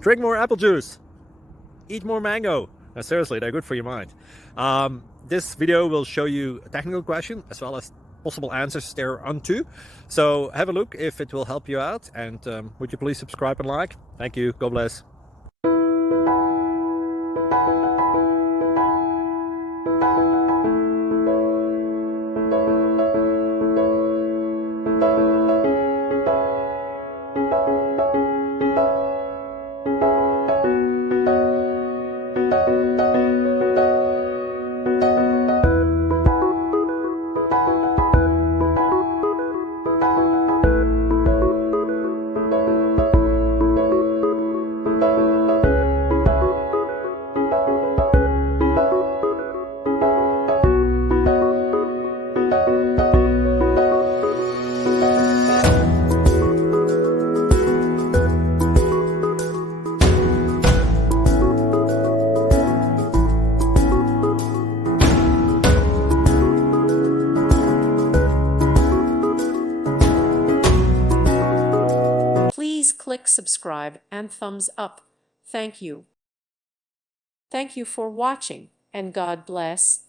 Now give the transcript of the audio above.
Drink more apple juice. Eat more mango. No, seriously, they're good for your mind. This video will show you a technical question as well as possible answers thereunto. So have a look if it will help you out, and would you please subscribe and like? Thank you. God bless. Please click subscribe and thumbs up. Thank you. Thank you for watching, and God bless.